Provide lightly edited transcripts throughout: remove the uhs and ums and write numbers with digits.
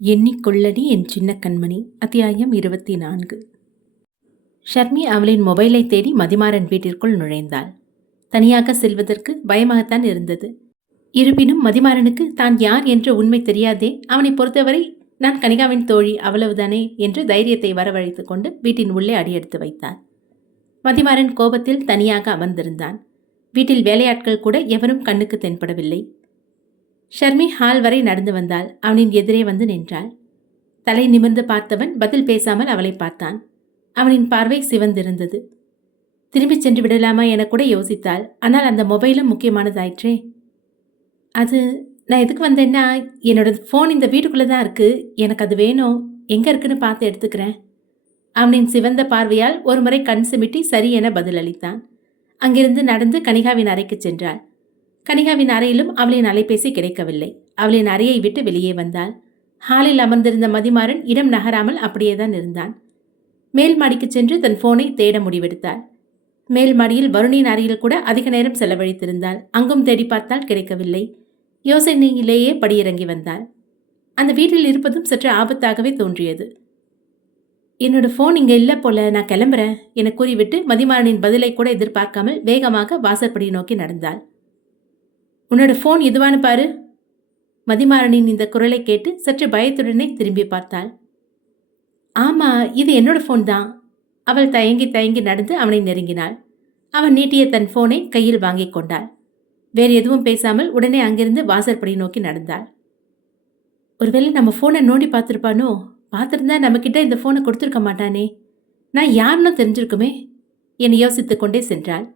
எண்ணிக்கொள்ளடி என் சின்ன கண்மணி. அத்தியாயம் 24. ஷர்மி அவளின் மொபைலை தேடி மதிமாறன் வீட்டிற்குள் நுழைந்தாள். தனியாக செல்வதற்கு பயமாகத்தான் இருந்தது. இருப்பினும் மதிமாறனுக்கு தான் யார் என்ற உண்மை தெரியாதே, அவனை பொறுத்தவரை நான் கனிகாவின் தோழி, அவ்வளவுதானே என்று தைரியத்தை வரவழைத்து கொண்டு வீட்டின் உள்ளே அடியெடுத்து வைத்தாள். மதிமாறன் கோபத்தில் தனியாக அமர்ந்திருந்தான். வீட்டில் வேலையாட்கள் கூட எவரும் கண்ணுக்கு தென்படவில்லை. ஷர்மி ஹால் வரை நடந்து வந்தாள். அவனின் எதிரே வந்து நின்றாள். தலை நிமிர்ந்து பார்த்தவன் பதில் பேசாமல் அவளை பார்த்தான். அவனின் பார்வை சிவந்திருந்தது. திரும்பிச் சென்று விடலாமா என கூட யோசித்தாள். ஆனால் அந்த மொபைலும் முக்கியமானதாயிற்றே. அது நான் எதுக்கு வந்தேன்னா, என்னோட ஃபோன் இந்த வீட்டுக்குள்ளே தான் இருக்குது, எனக்கு அது வேணும், எங்கே இருக்குன்னு பார்த்து எடுத்துக்கிறேன். அவனின் சிவந்த பார்வையால் ஒரு முறை கண் சிமிட்டி சரி என பதிலளித்தான். அங்கிருந்து நடந்து கனிகாவின் அறைக்கு சென்றாள். கனிகாவின் அறையிலும் அவளின் அலைபேசி கிடைக்கவில்லை. அவளின் அறையை விட்டு வெளியே வந்தாள். ஹாலில் அமர்ந்திருந்த மதிமாறன் இடம் நகராமல் அப்படியேதான் இருந்தான். மேல் மாடிக்கு சென்று தன் போனை தேட முடிவெடுத்தாள். மேல் மாடியில் வருணின் அறையில் கூட அதிக நேரம் செலவழித்திருந்தாள். அங்கும் தேடி பார்த்தால் கிடைக்கவில்லை. யோசனையிலேயே படியிறங்கி வந்தாள். அந்த வீட்டில் இருப்பதும் சற்று ஆபத்தாகவே தோன்றியது. என்னோட ஃபோன் இங்கே இல்லை போல, நான் கிளம்புறேன் என கூறிவிட்டு மதிமாறனின் பதிலை கூட எதிர்பார்க்காமல் வேகமாக வாசற்படி நோக்கி நடந்தாள். உன்னோட ஃபோன் எதுவானு பாரு. மதிமாறனின் இந்த குரலை கேட்டு சற்று பயத்துடனே திரும்பி பார்த்தாள். ஆமா, இது என்னோட ஃபோன் தான். அவள் தயங்கி தயங்கி நடந்து அவனை நெருங்கினாள். அவன் நீட்டிய தன் ஃபோனை கையில் வாங்கி கொண்டாள். வேறு எதுவும் பேசாமல் உடனே அங்கிருந்து வாசற்படி நோக்கி நடந்தாள். ஒருவேளை நம்ம ஃபோனை நோண்டி பார்த்துருப்பானோ? பார்த்துருந்தா நம்மக்கிட்ட இந்த ஃபோனை கொடுத்துருக்க மாட்டானே. நான் யாருன்னு தெரிஞ்சிருக்குமே என யோசித்து கொண்டே சென்றாள்.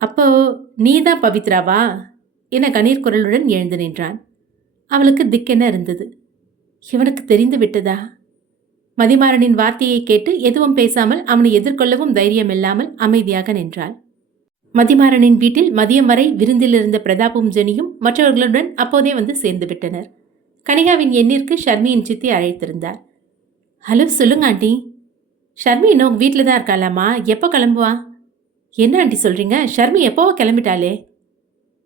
அப்போ நீதான் பவித்ராவா என கணீர் குரலுடன் எழுந்து நின்றான். அவளுக்கு திக்கென இருந்தது. இவனுக்கு தெரிந்து விட்டதா? மதிமாறனின் வார்த்தையை கேட்டு எதுவும் பேசாமல் அவனை எதிர்கொள்ளவும் தைரியம் இல்லாமல் அமைதியாக நின்றாள். மதிமாறனின் வீட்டில் மதியம் வரை விருந்தில் இருந்த பிரதாப்பும் ஜெனியும் மற்றவர்களுடன் அப்போதே வந்து சேர்ந்து விட்டனர். கனிகாவின் எண்ணிற்கு ஷர்மியின் சித்தி அழைத்திருந்தார். ஹலோ, சொல்லுங்க ஆண்டி. ஷர்மி இன்னும் வீட்டில் தான் இருக்காளாமா? எப்போ கிளம்புவா? என்ன ஆண்டி சொல்கிறீங்க? ஷர்மி எப்போவோ கிளம்பிட்டாளே.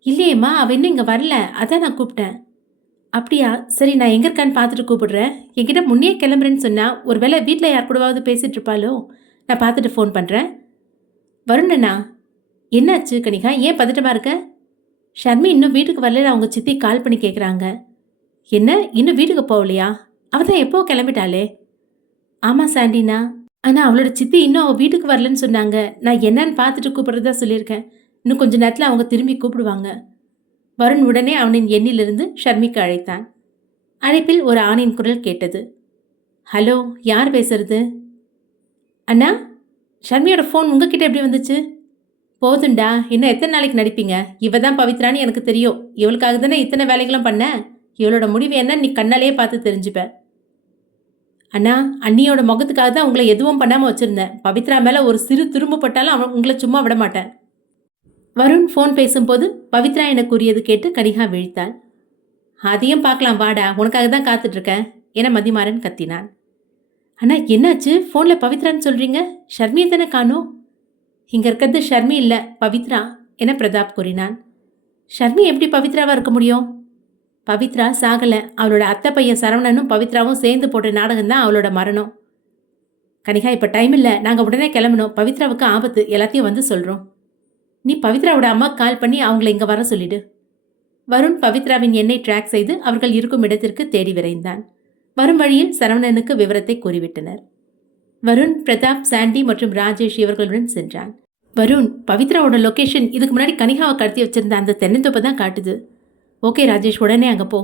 இல்லையேம்மா, அவள் இன்னும் இங்கே வரல, அதான் நான் கூப்பிட்டேன். அப்படியா? சரி, நான் எங்கே இருக்கான்னு பார்த்துட்டு கூப்பிடுறேன். என்கிட்ட முன்னே கிளம்புறேன்னு சொன்னால் ஒருவேளை வீட்டில் யார் கூடவாவது பேசிகிட்டு இருப்பாளோ. நான் பார்த்துட்டு ஃபோன் பண்ணுறேன். வருணண்ணா, என்னாச்சு கனிகா, ஏன் பதட்டமாக இருக்க? ஷர்மி இன்னும் வீட்டுக்கு வரல, அவங்க சித்தி கால் பண்ணி கேட்குறாங்க. என்ன, இன்னும் வீட்டுக்கு போகலையா? அவள் தான் எப்போ கிளம்பிட்டாளே. ஆமாம் சாண்டினா, ஆனால் அவளோட சித்தி இன்னும் அவள் வீட்டுக்கு வரலன்னு சொன்னாங்க. நான் என்னன்னு பார்த்துட்டு கூப்பிட்றதா சொல்லியிருக்கேன். இன்னும் கொஞ்ச நேரத்தில் அவங்க திரும்பி கூப்பிடுவாங்க. வருண் உடனே அவனின் எண்ணிலிருந்து ஷர்மிக்கு அழைத்தான். அழைப்பில் ஒரு ஆணின் குரல் கேட்டது. ஹலோ, யார் பேசுறது? அண்ணா, ஷர்மியோட ஃபோன் உங்ககிட்ட எப்படி வந்துச்சு? போதுண்டா, இன்னும் எத்தனை நாளைக்கு நடிப்பீங்க? இவ தான் பவித்ரான்னு எனக்கு தெரியும். இவளுக்காக தானே இத்தனை வேலைகளும் பண்ண. இவளோட முடிவு என்ன நீ கண்ணாலேயே பார்த்து தெரிஞ்சுப்ப. அண்ணா, அண்ணியோட முகத்துக்காக தான் உங்களை எதுவும் பண்ணாமல் வச்சுருந்தேன். பவித்ரா மேலே ஒரு சிறு திரும்பு பட்டாலும் அவன் உங்களை சும்மா விட மாட்டேன். வருண் ஃபோன் பேசும்போது பவித்ரா என கூறியது கேட்டு கனிகா விழித்தாள். அதையும் பார்க்கலாம் வாடா, உனக்காக தான் காத்துட்ருக்கேன் என மதிமாறன் கத்தினான். அண்ணா, என்னாச்சு? ஃபோனில் பவித்ரான்னு சொல்கிறீங்க? ஷர்மியை தானே காணோம். இங்கே இருக்கிறது ஷர்மி இல்லை, பவித்ரா என பிரதாப் கூறினான். ஷர்மி எப்படி பவித்ராவாக இருக்க முடியும்? பவித்ரா சாகலை. அவளோட அத்தை பையன் சரவணனும் பவித்ராவும் சேர்ந்து போட்ட நாடகம் தான் அவளோட மரணம். கனிகா, இப்போ டைம் இல்லை, நாங்கள் உடனே கிளம்பணும். பவித்ராவுக்கு ஆபத்து, எல்லாத்தையும் வந்து சொல்கிறோம். நீ பவித்ராவோட அம்மா கால் பண்ணி அவங்கள இங்கே வர சொல்லிடு. வருண் பவித்ராவின் எண்ணை ட்ராக் செய்து அவர்கள் இருக்கும் இடத்திற்கு தேடி விரைந்தான். வரும் வழியில் சரவணனுக்கு விவரத்தை கூறிவிட்டனர். வருண், பிரதாப், சாண்டி மற்றும் ராஜேஷ் இவர்களுடன் சென்றான். வருண், பவித்ராவோட லொக்கேஷன் இதுக்கு முன்னாடி கனிகாவை கடத்தி வச்சிருந்த அந்த தென்னந்தோப்பை தான் காட்டுது. ஓகே ராஜேஷ், உடனே அங்கே போ.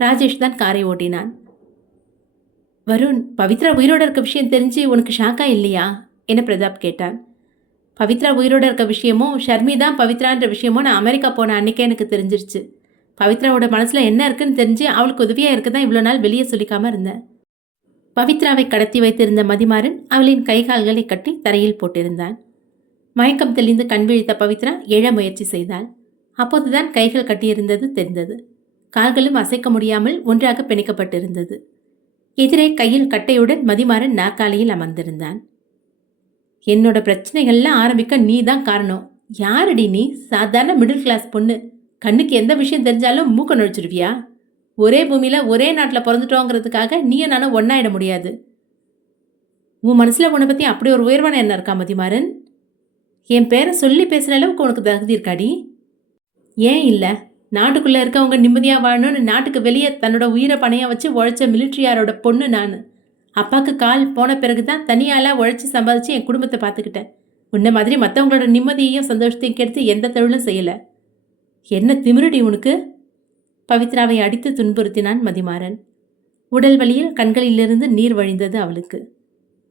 ராஜேஷ் தான் காரை ஓட்டினான். வருண், பவித்ரா உயிரோட இருக்க விஷயம் தெரிஞ்சு உனக்கு ஷாக்கா இல்லையா என பிரதாப் கேட்டான். பவித்ரா உயிரோட இருக்க விஷயமோ ஷர்மி தான் பவித்ரான்ற விஷயமோ நான் அமெரிக்கா போன அன்னைக்கே எனக்கு தெரிஞ்சிருச்சு. பவித்ராவோட மனசில் என்ன இருக்குன்னு தெரிஞ்சு அவளுக்கு உதவியாக இருக்க தான் இவ்வளோ நாள் வெளியே சொல்லிக்காமல் இருந்தேன். பவித்ராவை கடத்தி வைத்திருந்த மதிமாறன் அவளின் கைகால்களை கட்டி தரையில் போட்டிருந்தான். மயக்கம் தெளிந்து கண் விழித்த பவித்ரா எழ முயற்சி செய்தாள். அப்போதுதான் கைகள் கட்டியிருந்தது தெரிந்தது. கால்களும் அசைக்க முடியாமல் ஒன்றாக பிணைக்கப்பட்டிருந்தது. எதிரே கையில் கட்டையுடன் மதிமாறன் நாற்காலியில் அமர்ந்திருந்தான். என்னோட பிரச்சனைகள்லாம் ஆரம்பிக்க நீ தான் காரணம். யாரடி நீ? சாதாரண மிடில் கிளாஸ் பொண்ணு. கண்ணுக்கு எந்த விஷயம் தெரிஞ்சாலும் மூக்க நுழைச்சிருவியா? ஒரே பூமியில ஒரே நாட்டில் பிறந்துட்டோங்கிறதுக்காக நீயும் நானும் ஒன்னாயிட முடியாது. உன் மனசுல உன்னை பத்தி அப்படி ஒரு உயர்வான எண்ணம் இருக்கா மதிமாறன்? என் பேரை சொல்லி பேசுற அளவுக்கு உனக்கு தகுதி இருக்காடி? ஏன் இல்லை? நாட்டுக்குள்ள இருக்கவங்க நிம்மதியா வாழணும்னு நாட்டுக்கு வெளியே தன்னோட உயிரை பணையா வச்சு உழைச்ச மிலிட்ரியாரோட பொண்ணு நான். அப்பாவுக்கு கால் போன பிறகுதான் தனியால உழைச்சி சம்பாதிச்சு என் குடும்பத்தை பார்த்துக்கிட்டேன். உன்ன மாதிரி மற்றவங்களோட நிம்மதியையும் சந்தோஷத்தையும் கெடுத்து எந்த தொழிலும் செய்யல. என்ன திமிருடி உனக்கு? பவித்ராவை அடித்து துன்புறுத்தினான் மதிமாறன். உடல் வலியில் கண்களிலிருந்து நீர் வழிந்தது அவளுக்கு.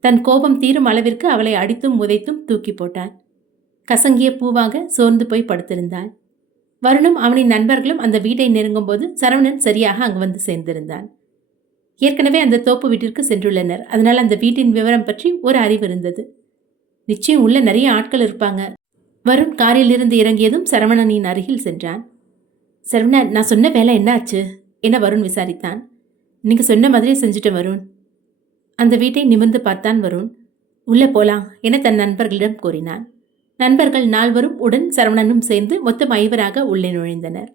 தன் கோபம் தீரும் அளவிற்கு அவளை அடித்தும் உதைத்தும் தூக்கி போட்டான். கசங்கிய பூவாக சோர்ந்து போய் படுத்திருந்தாள். வருணும் அவனின் நண்பர்களும் அந்த வீட்டை நெருங்கும் போது சரவணன் சரியாக அங்கு வந்து சேர்ந்திருந்தான். ஏற்கனவே அந்த தோப்பு வீட்டிற்கு சென்றுள்ளனர். அதனால் அந்த வீட்டின் விவரம் பற்றி ஒரு அறிவு இருந்தது. நிச்சயம் உள்ள நிறைய ஆட்கள் இருப்பாங்க. வருண் காரில் இருந்து இறங்கியதும் சரவணனின் அருகில் சென்றான். சரவணன், நான் சொன்ன வேலை என்ன ஆச்சு என வருண் விசாரித்தான். நீங்க சொன்ன மாதிரியே செஞ்சுட்டேன் வருண். அந்த வீட்டை நிமிர்ந்து பார்த்தான் வருண். உள்ளே போலாம் என தன் நண்பர்களிடம் கூறினான். நண்பர்கள் நால்வரும் உடன் சரவணனும் சேர்ந்து மொத்தம் 5 உள்ளே நுழைந்தனர்.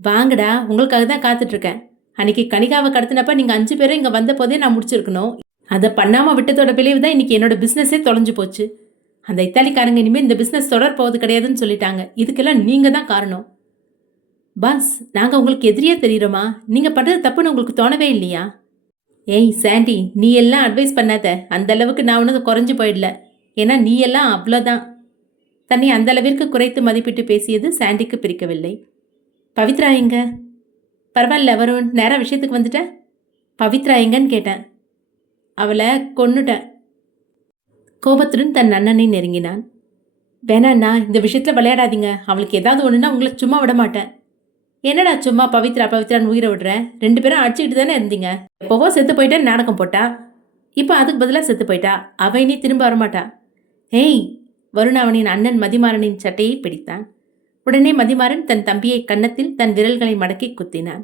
வாங்கடா, உங்களுக்காக தான் காத்துட்டு இருக்கேன். அன்னைக்கு கனிகாவை கடத்தினப்ப நீங்க 5 பேரும் இங்க வந்த போதே நான் முடிச்சிருக்கணும். அதை பண்ணாம விட்டதோட விளைவு தான் இன்னைக்கு என்னோட பிசினஸே தொலைஞ்சு போச்சு. அந்த இத்தாலிக்காரங்க இனிமேல் இந்த பிசினஸ் தொடர போவது கிடையாதுன்னு சொல்லிட்டாங்க. இதுக்கெல்லாம் நீங்க தான் காரணம். பாஸ், நாங்க உங்களுக்கு எதிரியா தெரியுறோமா? நீங்க பண்றது தப்புன்னு உங்களுக்கு தோணவே இல்லையா? ஏய் சாண்டி, நீ எல்லாம் அட்வைஸ் பண்ணாத. அந்த அளவுக்கு நான் ஒன்றும் குறைஞ்சு போயிடல. ஏன்னா நீ எல்லாம் அவ்வளோதான். தன்னை அந்த அளவிற்கு குறைத்து மதிப்பிட்டு பேசியது சாண்டிக்கு பிரிக்கவில்லை. பவித்ரா எங்க? பரவாயில்ல வருண், நேராக விஷயத்துக்கு வந்துட்டேன். பவித்ரா எங்கன்னு கேட்டேன். அவளை கொன்னுட்டேன். கோபத்துடன் தன் அண்ணனை நெருங்கினான். வேணாண்ணா, இந்த விஷயத்தில் விளையாடாதீங்க. அவளுக்கு ஏதாவது ஒன்றுனா உங்களை சும்மா விட மாட்டேன். என்னடா சும்மா பவித்ரா பவித்ரான்னு உயிரை விடுற? 2 பேரும் அடிச்சுக்கிட்டு தானே இருந்தீங்க. எப்போவோ செத்து போயிட்டேன்னு நாடகம் போட்டா. இப்போ அதுக்கு பதிலாக செத்து போயிட்டா. அவ இனி திரும்ப வரமாட்டா. ஏய்! வருண் அவனின் அண்ணன் மதிமாறனின் சட்டையை பிடித்தான். உடனே மதிமாறன் தன் தம்பியை கன்னத்தில் தன் விரல்களை மடக்கி குத்தினான்.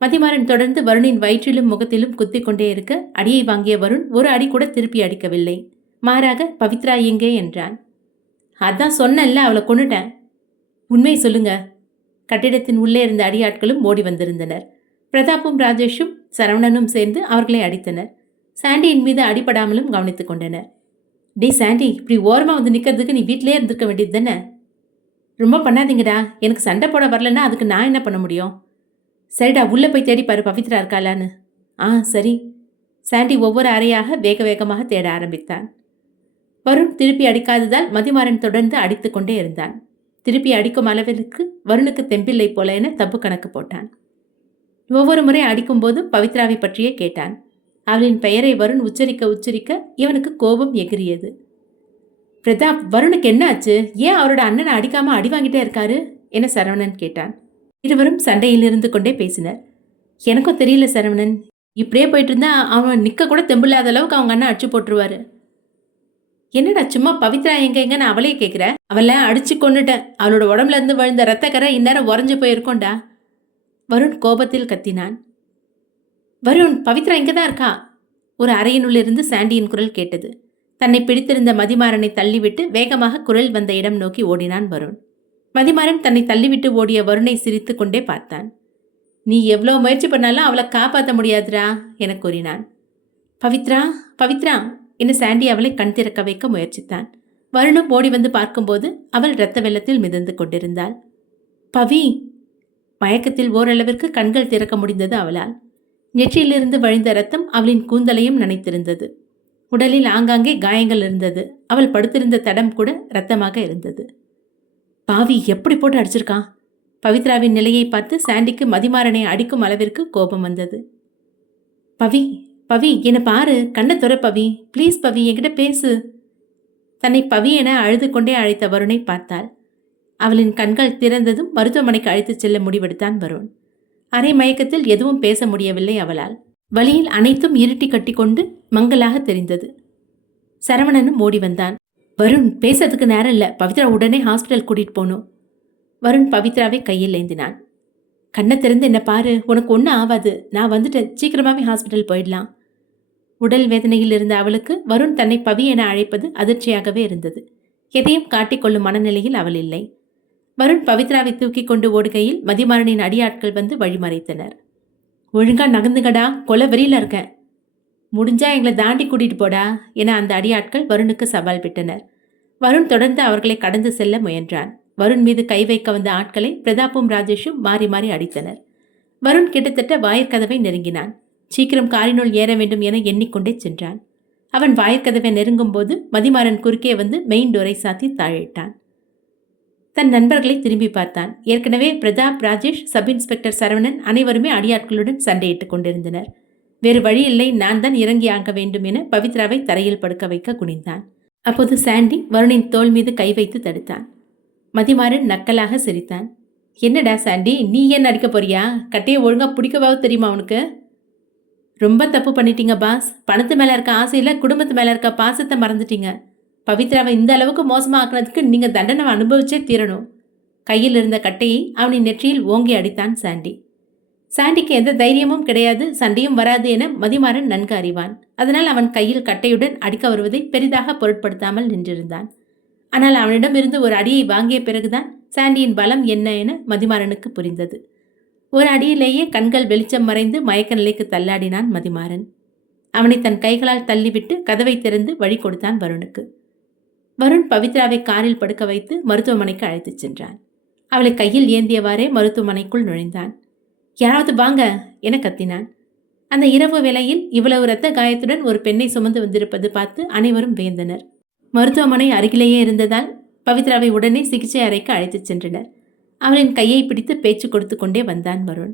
மதிமாறன் தொடர்ந்து வருணின் வயிற்றிலும் முகத்திலும் குத்திக் கொண்டே இருக்க அடியை வாங்கிய வருண் ஒரு அடி கூட திருப்பி அடிக்கவில்லை. மாறாக பவித்ரா எங்கே என்றான். அதான் சொன்னேன்ல, அவளை கொன்னுட்டேன். உண்மை சொல்லுங்க. கட்டிடத்தின் உள்ளே இருந்த அடியாட்களும் ஓடி வந்திருந்தனர். பிரதாப்பும் ராஜேஷும் சரவணனும் சேர்ந்து அவர்களை அடித்தனர். சாண்டியின் மீது அடிபடாமலும் கவனித்துக் கொண்டனர். டே சாண்டி, இப்படி ஓரமாக வந்து நிற்கிறதுக்கு நீ வீட்டிலே இருந்திருக்க வேண்டியது தானே? ரொம்ப பண்ணாதீங்கடா. எனக்கு சண்டை போட வரலன்னா அதுக்கு நான் என்ன பண்ண முடியும்? சரிடா, உள்ளே போய் தேடி பாரு பவித்ரா இருக்காளான்னு. சரி. சாண்டி ஒவ்வொரு அறையாக வேக வேகமாக தேட ஆரம்பித்தான். வருண் திருப்பி அடிக்காததால் மதிமாறன் தொடர்ந்து அடித்து கொண்டே இருந்தான். திருப்பி அடிக்கும் அளவிற்கு வருணுக்கு தெம்பில்லை போல என தப்பு கணக்கு போட்டான். ஒவ்வொரு முறை அடிக்கும் போதும் பவித்ராவை பற்றியே கேட்டான். அவளின் பெயரை வருண் உச்சரிக்க உச்சரிக்க இவனுக்கு கோபம் எகிரியது. பிரதாப், வருணுக்கு என்ன ஆச்சு? ஏன் அவரோட அண்ணனை அடிக்காம அடி வாங்கிட்டே இருக்காரு என சரவணன் கேட்டான். இருவரும் சண்டையில் இருந்து கொண்டே பேசினர். எனக்கும் தெரியல சரவணன். இப்படியே போயிட்டு இருந்தா அவன் நிக்க கூட தெம்பில்லாத அளவுக்கு அவங்க அண்ணன் அடிச்சு போட்டுருவாரு. என்னடா சும்மா பவித்ரா எங்கன்னு அவளையே கேட்குற? அவளை அடிச்சு கொண்டுட்டேன். அவளோட உடம்புல இருந்து விழுந்த ரத்தக்கரை இந்நேரம் உறைஞ்சு போயிருக்கோண்டா. வருண் கோபத்தில் கத்தினான். வருண், பவித்ரா இங்கே தான் இருக்கா. ஒரு அறையினுள்ளிருந்து சாண்டியின் குரல் கேட்டது. தன்னை பிடித்திருந்த மதிமாறனை தள்ளிவிட்டு வேகமாக குரல் வந்த இடம் நோக்கி ஓடினான் வருண். மதிமாறன் தன்னை தள்ளிவிட்டு ஓடிய வருணை சிரித்து கொண்டே பார்த்தான். நீ எவ்வளோ முயற்சி பண்ணாலும் அவளை காப்பாற்ற முடியாதுரா என கூறினான். பவித்ரா பவித்ரா என்று சாண்டி அவளை கண் திறக்க வைக்க முயற்சித்தான். வருணும் ஓடி வந்து பார்க்கும்போது அவள் இரத்த வெள்ளத்தில் மிதந்து கொண்டிருந்தாள். பவி! மயக்கத்தில் ஓரளவிற்கு கண்கள் திறக்க முடிந்தது அவளால். நெற்றியிலிருந்து வழிந்த ரத்தம் அவளின் கூந்தலையும் நனைத்திருந்தது. உடலில் ஆங்காங்கே காயங்கள் இருந்தது. அவள் படுத்திருந்த தடம் கூட இரத்தமாக இருந்தது. பாவி, எப்படி போட்டு அடிச்சிருக்கான்? பவித்ராவின் நிலையை பார்த்து சாண்டிக்கு மதிமாறனை அடிக்கும் அளவிற்கு கோபம் வந்தது. பவி பவி, என்னை பாரு, கண்ணை துற பவி, ப்ளீஸ் பவி, என்கிட்ட பேசு. தன்னை பவி என அழுது கொண்டே அழைத்த வருணை பார்த்தாள். அவளின் கண்கள் திறந்ததும் மருத்துவமனைக்கு அழைத்துச் செல்ல முடிவெடுத்தான் வருண். அரை மயக்கத்தில் எதுவும் பேச முடியவில்லை அவளால். வழியில் அனைத்தும் இருட்டி கட்டி கொண்டு மங்கலாக தெரிந்தது. சரவணனும் ஓடி வந்தான். வருண், பேசுறதுக்கு நேரம் இல்லை. பவித்ரா உடனே ஹாஸ்பிட்டல் கூட்டிட்டு போகணும். வருண் பவித்ராவை கையில் ஏந்தினான். கண்ணை திறந்து என்ன பாரு, உனக்கு ஒன்றும் ஆகாது. நான் வந்துட்டேன், சீக்கிரமாவே ஹாஸ்பிட்டல் போயிடலாம். உடல் வேதனையில் இருந்த அவளுக்கு வருண் தன்னை பவி என அழைப்பது அதிர்ச்சியாகவே இருந்தது. எதையும் காட்டிக்கொள்ளும் மனநிலையில் அவள் இல்லை. வருண் பவித்ராவை தூக்கி கொண்டு ஓடுகையில் மதிமாறனின் அடியாட்கள் வந்து வழிமறைத்தனர். ஒழுங்கா நகர்ந்துங்கடா, கொலை வெறியில இருக்கேன். முடிஞ்சா எங்களை தாண்டி கூட்டிட்டு போடா என அந்த அடியாட்கள் வருணுக்கு சவால் விட்டனர். வருண் தொடர்ந்து அவர்களை கடந்து செல்ல முயன்றான். வருண் மீது கை வைக்க வந்த ஆட்களை பிரதாப்பும் ராஜேஷும் மாறி மாறி அடித்தனர். வருண் கிட்டத்தட்ட வாயிற்கதவை நெருங்கினான். சீக்கிரம் காரினுள் ஏற வேண்டும் என எண்ணிக்கொண்டே சென்றான். அவன் வாயிற்கதவை நெருங்கும் போது மதிமாறன் குறுக்கே வந்து மெயின் டோரை சாத்தி தாழிட்டான். தன் நண்பர்களை திரும்பி பார்த்தான். ஏற்கனவே பிரதாப், ராஜேஷ், சப் இன்ஸ்பெக்டர் சரவணன் அனைவருமே அடியாட்களுடன் சண்டையிட்டுக் கொண்டிருந்தனர். வேறு வழி இல்லை, நான் தான் இறங்கி ஆக வேண்டும் என பவித்ராவை தரையில் படுக்க வைக்க குனிந்தான். அப்போது சாண்டி வருணின் தோள் மீது கை வைத்து தடுத்தான். மதிமாறன் நக்கலாக சிரித்தான். என்னடா சாண்டி, நீ ஏன் அடிக்க போறியா? கட்டையை ஒழுங்கா பிடிக்கவாவது தெரியுமா அவனுக்கு? ரொம்ப தப்பு பண்ணிட்டீங்க பாஸ். பணத்து மேல இருக்க ஆசையில குடும்பத்து மேல இருக்க பாசத்தை மறந்துட்டீங்க. பவித்ராவை இந்த அளவுக்கு மோசமா ஆக்குனதுக்கு நீங்க தண்டனை அனுபவிச்சே தீரணும். கையில் இருந்த கட்டையை அவனின் நெற்றியில் ஓங்கி அடித்தான் சாண்டி. சாண்டிக்கு எந்த தைரியமும் கிடையாது, சண்டையும் வராது என மதிமாறன் நன்கு அறிவான். அதனால் அவன் கையில் கட்டையுடன் அடிக்க வருவதை பெரிதாக பொருட்படுத்தாமல் நின்றிருந்தான். ஆனால் அவனிடமிருந்து ஒரு அடியை வாங்கிய பிறகுதான் சாண்டியின் பலம் என்ன என மதிமாறனுக்கு புரிந்தது. ஒரு அடியிலேயே கண்கள் வெளிச்சம் மறைந்து மயக்க நிலைக்கு தள்ளாடினான் மதிமாறன். அவனை தன் கைகளால் தள்ளிவிட்டு கதவை திறந்து வழி கொடுத்தான் வருணுக்கு. வருண் பவித்ராவை காரில் படுக்க வைத்து மருத்துவமனைக்கு அழைத்துச் சென்றான். அவளை கையில் ஏந்தியவாறே மருத்துவமனைக்குள் நுழைந்தான். யாராவது வாங்க என கத்தினான். அந்த இரவு வேளையில் இவ்வளவு இரத்த காயத்துடன் ஒரு பெண்ணை சுமந்து வந்திருப்பது பார்த்து அனைவரும் வியந்தனர். மருத்துவமனை அருகிலேயே இருந்ததால் பவித்ராவை உடனே சிகிச்சை அறைக்கு அழைத்துச் சென்றனர். அவளின் கையை பிடித்து பேச்சு கொடுத்து கொண்டே வந்தான் வருண்.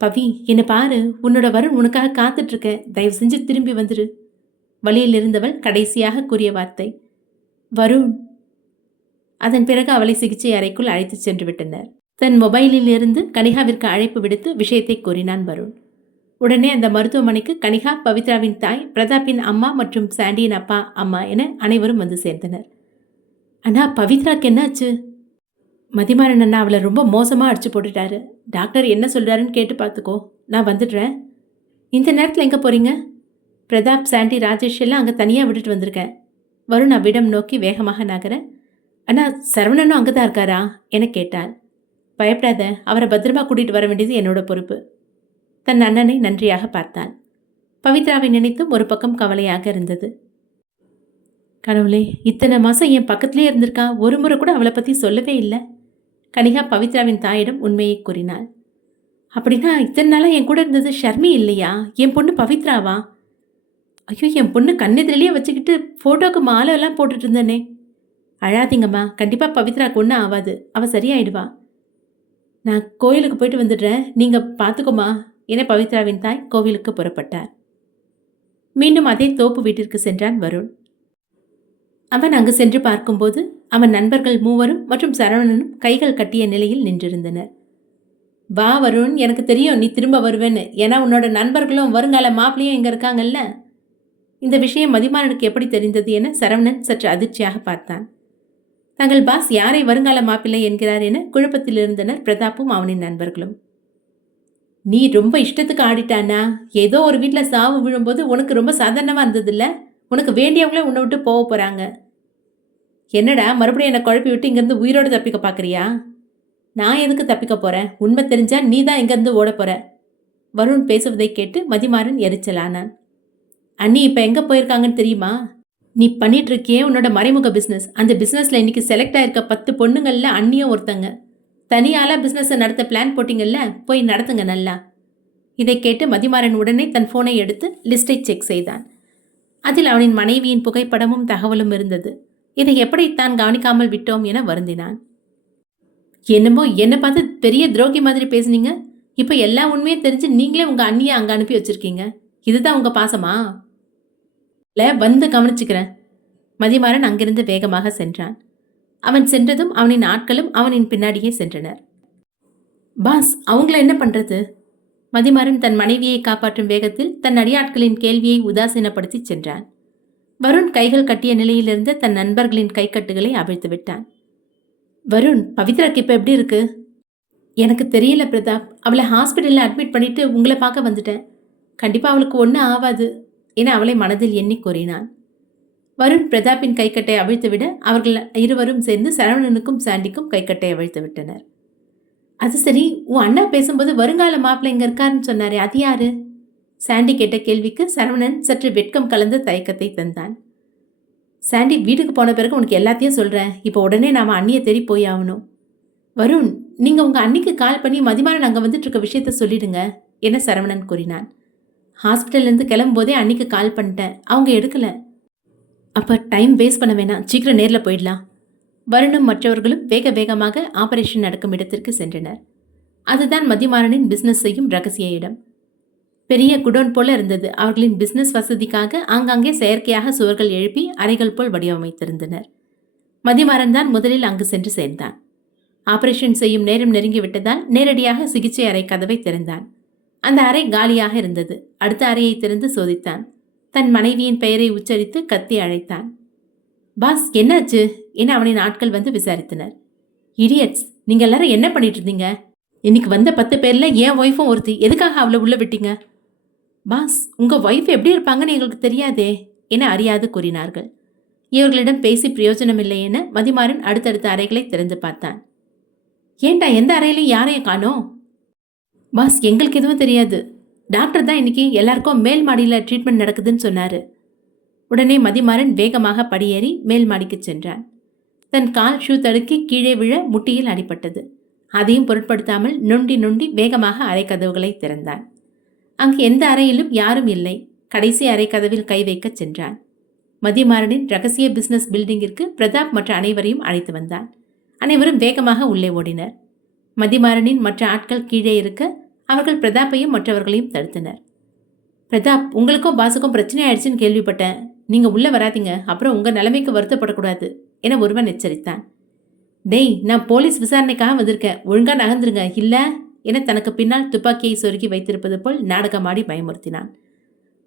பவி, என்ன பாரு, உன்னோட வருண் உனக்காக காத்துட்டு இருக்க, தயவு செஞ்சு திரும்பி வந்துரு. வழியில் இருந்தவள் கடைசியாக கூறிய வார்த்தை வருண். அதன் பிறகு அவளை சிகிச்சை அறைக்குள் அழைத்துச் சென்று விட்டனர். தன் மொபைலில் இருந்து கனிகாவிற்கு அழைப்பு விடுத்து விஷயத்தை கூறினான் வருண். உடனே அந்த மருத்துவமனைக்கு கனிகா, பவித்ராவின் தாய், பிரதாப்பின் அம்மா மற்றும் சாண்டியின் அப்பா அம்மா என அனைவரும் வந்து சேர்ந்தனர். அண்ணா, பவித்ராக்கு என்னாச்சு? மதிமாறன் அண்ணா அவளை ரொம்ப மோசமாக அடிச்சு போட்டுட்டாரு. டாக்டர் என்ன சொல்கிறாருன்னு கேட்டு பார்த்துக்கோ, நான் வந்துடுறேன். இந்த நேரத்தில் எங்கே போகிறீங்க? பிரதாப், சாண்டி, ராஜேஷ் எல்லாம் அங்கே தனியாக விட்டுட்டு வந்திருக்கேன். வருண் அவ்விடம் நோக்கி வேகமாக நகர, அண்ணா சரவணனும் அங்கே தான் இருக்காரா என கேட்டாள். பயப்படாத, அவரை பத்திரமா கூட்டிகிட்டு வர வேண்டியது என்னோட பொறுப்பு. தன் அண்ணனை நன்றியாக பார்த்தாள். பவித்ராவை நினைத்தும் ஒரு பக்கம் கவலையாக இருந்தது. கடவுளே, இத்தனை மாதம் என் பக்கத்திலே இருந்திருக்கா, ஒரு முறை கூட அவளை பற்றி சொல்லவே இல்லை. கனிகா பவித்ராவின் தாயிடம் உண்மையை கூறினாள். அப்படின்னா இத்தனை நாளாக என் கூட இருந்தது ஷர்மி இல்லையா? என் பொண்ணு பவித்ராவா? ஐயோ, என் பொண்ணு கண்ணெதிரிலேயே வச்சுக்கிட்டு ஃபோட்டோக்கு மாலை எல்லாம் போட்டுட்டு இருந்தேனே. அழாதீங்கம்மா, கண்டிப்பாக பவித்ராக்கு ஒன்றும் ஆகாது, அவள் சரியாயிடுவா. நான் கோயிலுக்கு போயிட்டு வந்துடுறேன், நீங்கள் பார்த்துக்கோமா என பவித்ராவின் தாய் கோவிலுக்கு புறப்பட்டார். மீண்டும் அதே தோப்பு வீட்டிற்கு சென்றான் வருண். அவன் அங்கு சென்று பார்க்கும்போது அவன் நண்பர்கள் மூவரும் மற்றும் சரவணனும் கைகள் கட்டிய நிலையில் நின்றிருந்தனர். வா வருண், எனக்கு தெரியும் நீ திரும்ப வருவேன்னு. ஏன்னா உன்னோட நண்பர்களும் வருங்கால மாப்பிள்ளையும் இங்கே இருக்காங்கல்ல. இந்த விஷயம் மதிமாறனுக்கு எப்படி தெரிந்தது என சரவணன் சற்று அதிர்ச்சியாக பார்த்தான். தங்கள் பாஸ் யாரை வருங்கால மாப்பிள்ளை என்கிறார் என குழப்பத்தில் இருந்தனர் பிரதாப்பும் அவனின் நண்பர்களும். நீ ரொம்ப இஷ்டத்துக்கு ஆடிட்டானா? ஏதோ ஒரு வீட்டில் சாவு விழும்போது உனக்கு ரொம்ப சாதாரணமாக இருந்ததில்ல? உனக்கு வேண்டியவங்களே உன்னை விட்டு போக போகிறாங்க. என்னடா மறுபடியும் என்னை குழப்பி விட்டு இங்கேருந்து உயிரோடு தப்பிக்க பார்க்குறியா? நான் எதுக்கு தப்பிக்க போகிறேன்? உண்மை தெரிஞ்சால் நீ தான் இங்கேருந்து ஓட போகிற. வருண் பேசுவதை கேட்டு மதிமாறன் எரிச்சலானான். அண்ணி இப்போ எங்கே போயிருக்காங்கன்னு தெரியுமா? நீ பண்ணிட்டு இருக்கியே உன்னோட மறைமுக பிஸ்னஸ், அந்த பிஸ்னஸில் இன்னைக்கு செலக்ட் ஆயிருக்க 10 பொண்ணுங்களில் அண்ணியும் ஒருத்தங்க. தனியால பிஸ்னஸை நடத்த பிளான் போட்டிங்கல்ல, போய் நடத்துங்க நல்லா. இதை கேட்டு மதிமாறன் உடனே தன் ஃபோனை எடுத்து லிஸ்டை செக் செய்தான். அதில் அவனின் மனைவியின் புகைப்படமும் தகவலும் இருந்தது. இதை எப்படி தான் கவனிக்காமல் விட்டோம் என வருந்தினான். என்னமோ என்னை பார்த்து பெரிய துரோகி மாதிரி பேசுனீங்க. இப்போ எல்லா உண்மையும் தெரிஞ்சு நீங்களே உங்கள் அண்ணியை அங்கே அனுப்பி வச்சிருக்கீங்க. இதுதான் உங்கள் பாசமா? இல்லை, வந்து கவனிச்சுக்கிறேன். மதிமாறன் அங்கிருந்து வேகமாக சென்றான். அவன் சென்றதும் அவனின் ஆட்களும் அவனின் பின்னாடியே சென்றனர். பாஸ், அவங்கள என்ன பண்றது? மதிமாறன் தன் மனைவியை காப்பாற்றும் வேகத்தில் தன் அடியாட்களின் கேள்வியை உதாசீனப்படுத்தி சென்றான். வருண் கைகள் கட்டிய நிலையிலிருந்து தன் நண்பர்களின் கைக்கட்டுகளை அவிழ்த்து விட்டான். வருண், பவித்ராக்கு இப்போ எப்படி இருக்கு? எனக்கு தெரியல பிரதாப், அவளை ஹாஸ்பிட்டலில் அட்மிட் பண்ணிட்டு உங்களை பார்க்க வந்துட்டேன். கண்டிப்பாக அவளுக்கு ஒன்றும் ஆகாது என அவளை மனதில் எண்ணி கூறினான். வருண் பிரதாப்பின் கைக்கட்டை அவிழ்த்துவிட அவர்கள் இருவரும் சேர்ந்து சரவணனுக்கும் சாண்டிக்கும் கைக்கட்டை அவிழ்த்து விட்டனர். அது சரி, உன் அண்ணா பேசும்போது வருங்கால மாப்பிள்ளை இங்க இருக்காருன்னு சொன்னாரே, அது யாரு? சாண்டி கேட்ட கேள்விக்கு சரவணன் சற்று வெட்கம் கலந்த தயக்கத்தை தந்தான். சாண்டி, வீட்டுக்கு போன பிறகு உனக்கு எல்லாத்தையும் சொல்றேன். இப்போ உடனே நாம அண்ணியை தேடி போய் ஆகணும். வருண், நீங்க உங்க அண்ணிக்கு கால் பண்ணி மதிமாறன் அங்க வந்துட்டு இருக்க விஷயத்த சொல்லிடுங்க என சரவணன் கூறினான். ஹாஸ்பிட்டல்ல இருந்து கிளம்பும்போதே அன்னிக்கு கால் பண்ணிட்டேன், அவங்க எடுக்கல. அப்ப டைம் வேஸ்ட் பண்ண வேணாம், சீக்கிரம் நேர்ல போயிடலாம். வருணும் மற்றவர்களும் வேக வேகமாக ஆபரேஷன் நடக்கும் இடத்திற்கு சென்றனர். அதுதான் மதிமாறனின் பிசினஸ் செய்யும் ரகசிய இடம். பெரிய குடோன் போல இருந்தது. அவர்களின் பிசினஸ் வசதிக்காக ஆங்காங்கே செயற்கையாக சுவர்கள் எழுப்பி அறைகள் போல் வடிவமைத்திருந்தனர். மதிமாறன் தான் முதலில் அங்கு சென்று சேர்ந்தான். ஆபரேஷன் செய்யும் நேரம் நெருங்கிவிட்டதால் நேரடியாக சிகிச்சை அறை கதவை திறந்தான். அந்த அறை காலியாக இருந்தது. அடுத்த அறையை திறந்து சோதித்தான். தன் மனைவியின் பெயரை உச்சரித்து கத்தி அழைத்தான். பாஸ், என்னாச்சு என அவனின் ஆட்கள் வந்து விசாரித்தனர். இடியட்ஸ், நீங்க எல்லாரும் என்ன பண்ணிட்டு இருந்தீங்க? இன்னைக்கு வந்த 10 பேர்ல என் ஒய்ஃபும் ஒருத்தி, எதுக்காக அவளை உள்ள விட்டீங்க? பாஸ், உங்க ஒய்ஃப் எப்படி இருப்பாங்கன்னு எங்களுக்கு தெரியாதே என அறியாது கூறினார்கள். இவர்களிடம் பேசி பிரயோஜனமில்லை என மதிமாறன் அடுத்தடுத்த அறைகளை திறந்து பார்த்தான். ஏண்டா, எந்த அறையிலையும் யாரையும் காணோம்? பாஸ், எங்களுக்கு எதுவும் தெரியாது. டாக்டர் தான் இன்னைக்கு எல்லாருக்கும் மேல் மாடியில் ட்ரீட்மெண்ட் நடக்குதுன்னு சொன்னாரு. உடனே மதிமாறன் வேகமாக படியேறி மேல் மாடிக்கு சென்றான். தன் கால் ஷூ தடுக்கி கீழே விழ முட்டியில் அடிபட்டது. அதையும் பொருட்படுத்தாமல் நொண்டி நொண்டி வேகமாக அறை கதவுகளை திறந்தான். அங்கு எந்த அறையிலும் யாரும் இல்லை. கடைசி அறை கதவில் கை வைக்க சென்றான். மதிமாறனின் ரகசிய பிசினஸ் பில்டிங்கிற்கு பிரதாப் மற்ற அனைவரையும் அழைத்து வந்தான். அனைவரும் வேகமாக உள்ளே ஓடினர். மதிமாறனின் மற்ற ஆட்கள் கீழே இருக்க அவர்கள் பிரதாப்பையும் மற்றவர்களையும் தடுத்தனர். பிரதாப், உங்களுக்கும் பாசுக்கும் பிரச்சனை ஆயிடுச்சுன்னு கேள்விப்பட்டேன். நீங்க உள்ள வராதிங்க, அப்புறம் உங்க நிலைமைக்கு வருத்தப்படக்கூடாது என ஒருவன் எச்சரித்தான். டேய், நான் போலீஸ் விசாரணைக்காக வந்திருக்கேன், ஒழுங்கா நகர்ந்துருங்க இல்ல என தனக்கு பின்னால் துப்பாக்கியை சொருகி வைத்திருப்பது போல் நாடகமாடி பயமுறுத்தினான்.